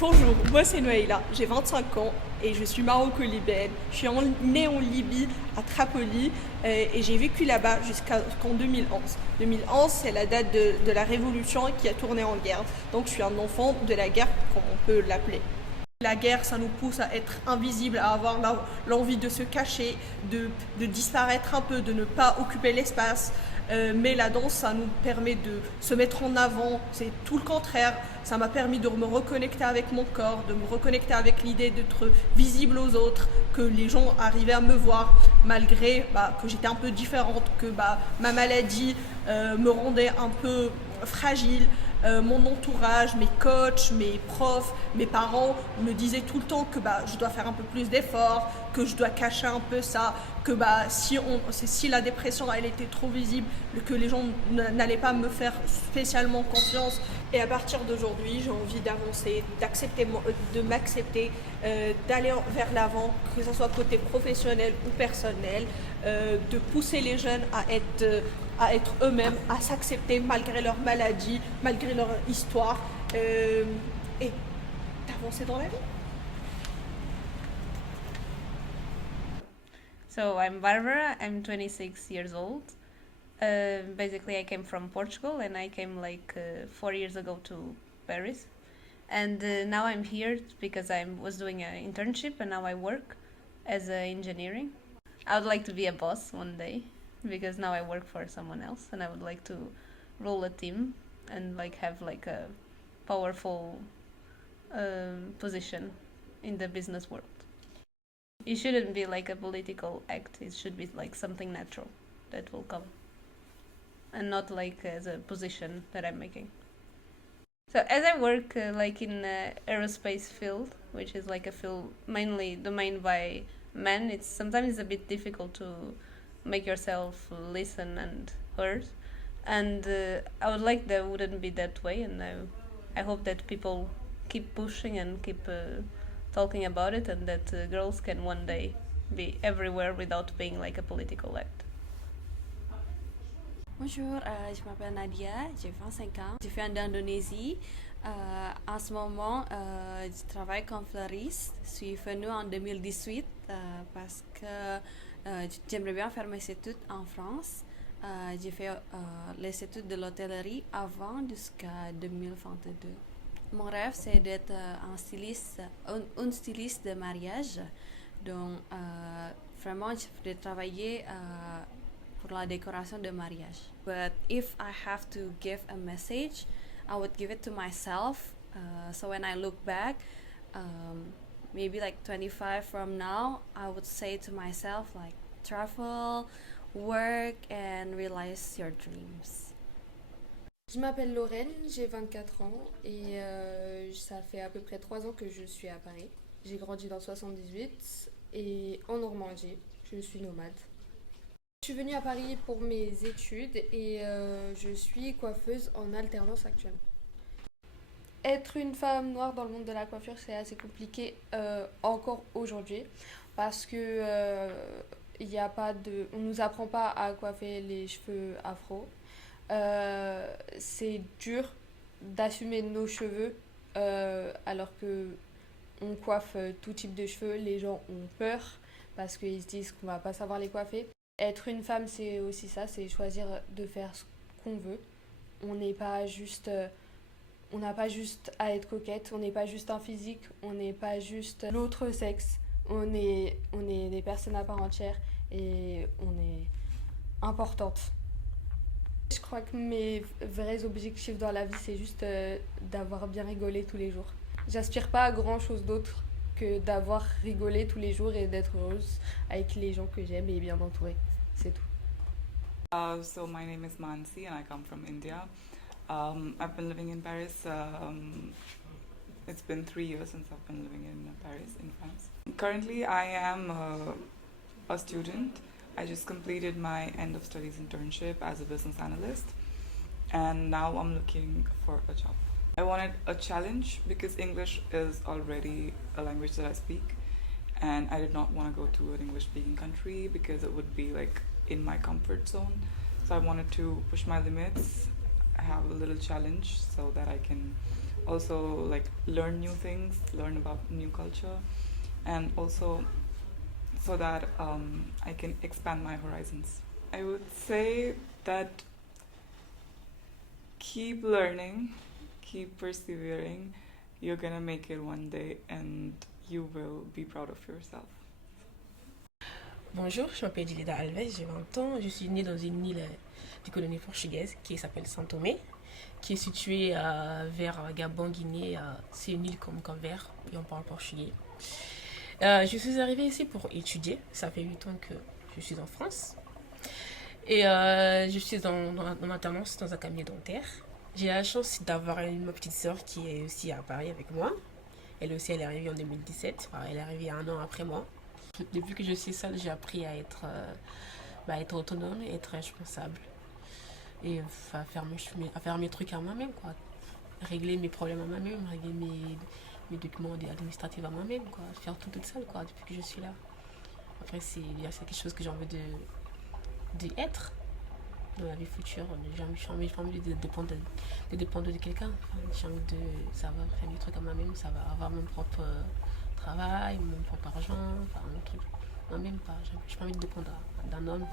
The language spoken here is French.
Bonjour, moi c'est Noëlla, j'ai 25 ans et je suis maroco-libéenne. Je suis née en Libye, à Tripoli, et j'ai vécu là-bas jusqu'en 2011. 2011, c'est la date de la révolution qui a tourné en guerre. Donc je suis un enfant de la guerre, comme on peut l'appeler. La guerre, ça nous pousse à être invisible, à avoir l'envie de se cacher, de disparaître un peu, de ne pas occuper l'espace. Mais la danse, ça nous permet de se mettre en avant. C'est tout le contraire. Ça m'a permis de me reconnecter avec mon corps, de me reconnecter avec l'idée d'être visible aux autres, que les gens arrivaient à me voir, malgré que j'étais un peu différente, que ma maladie me rendait un peu fragile. Mon entourage, mes coachs, mes profs, mes parents me disaient tout le temps que je dois faire un peu plus d'efforts, que je dois cacher un peu ça, que si la dépression elle était trop visible, que les gens n'allaient pas me faire spécialement confiance. Et à partir d'aujourd'hui, j'ai envie d'avancer, de m'accepter, d'aller vers l'avant, que ce soit côté professionnel ou personnel, de pousser les jeunes à être eux-mêmes, à s'accepter malgré leur maladie, malgré leur histoire, et d'avancer dans la vie. So I'm Barbara, I'm 26 years old. Basically, I came from Portugal and I came 4 years ago to Paris. And now I'm here because I was doing an internship and now I work as engineering. I would like to be a boss one day because now I work for someone else and I would like to rule a team and have a powerful position in the business world. It shouldn't be like a political act. It should be like something natural that will come and not as a position that I'm making. So as I work in aerospace field, which is a field mainly domained by men, it's sometimes a bit difficult to make yourself listen and heard. And I would like that wouldn't be that way, and I hope that people keep pushing and keep talking about it, and that girls can one day be everywhere without being like a political act. Bonjour, je m'appelle Nadia, j'ai 25 ans, je viens d'Indonésie. En ce moment, je travaille comme fleuriste. Je suis venue en 2018 parce que j'aimerais bien faire mes études en France. J'ai fait les études de l'hôtellerie avant jusqu'à 2022. Mon rêve, c'est d'être un styliste de mariage. Donc, vraiment, je voudrais travailler pour la décoration de mariage. But if I have to give a message, I would give it to myself. So when I look back, maybe 25 from now, I would say to myself travel, work and realize your dreams. Je m'appelle Lorraine, j'ai 24 ans et ça fait à peu près 3 ans que je suis à Paris. J'ai grandi dans 78 et en Normandie, je suis nomade. Je suis venue à Paris pour mes études et je suis coiffeuse en alternance actuellement. Être une femme noire dans le monde de la coiffure, c'est assez compliqué encore aujourd'hui parce que on nous apprend pas à coiffer les cheveux afro. C'est dur d'assumer nos cheveux alors que on coiffe tout type de cheveux. Les gens ont peur parce qu'ils se disent qu'on va pas savoir les coiffer. Être une femme, c'est aussi ça, c'est choisir de faire ce qu'on veut. On n'est pas juste, on n'a pas juste à être coquette, on n'est pas juste un physique, on n'est pas juste l'autre sexe. On est des personnes à part entière et on est importante. Je crois que mes vrais objectifs dans la vie, c'est juste d'avoir bien rigolé tous les jours. J'aspire pas à grand chose d'autre que d'avoir rigolé tous les jours et d'être heureuse avec les gens que j'aime et bien entourée. C'est tout. So my name is Mansi and I come from India. I've been living in Paris. It's been 3 years since I've been living in Paris, in France. Currently, I am a student. I just completed my end of studies internship as a business analyst, and now I'm looking for a job. I wanted a challenge because English is already a language that I speak, and I did not want to go to an English speaking country because it would be in my comfort zone. So I wanted to push my limits have a little challenge so that I can also like learn new things, learn about new culture, and also so that I can expand my horizons. I would say that keep learning, keep persevering. You're gonna make it one day and you will be proud of yourself. Bonjour, je m'appelle Dilida Alves, j'ai 20 ans. Je suis née dans une île de colonie portugaise qui s'appelle São Tomé, qui est située vers Gabon, Guinée. C'est une île comme Cap-Vert et on parle portugais. Je suis arrivée ici pour étudier. Ça fait 8 ans que je suis en France. Et je suis en alternance dans un cabinet dentaire. J'ai la chance d'avoir ma petite sœur qui est aussi à Paris avec moi. Elle aussi, elle est arrivée en 2017. Enfin, elle est arrivée 1 an après moi. Depuis que je suis seule, j'ai appris à être autonome et être responsable. Et à faire mes trucs à moi-même, quoi. Régler mes problèmes à moi-même, régler mes documents administratifs à moi-même, quoi. Faire tout toute seule, quoi, depuis que je suis là. Après, c'est quelque chose que j'ai envie de être dans la vie future. J'ai envie de dépendre de quelqu'un. Enfin, j'ai envie de savoir faire mes trucs à moi-même, ça va avoir mon propre travail, mon propre argent, enfin mon truc. Moi-même pas. J'ai pas envie de dépendre d'un homme.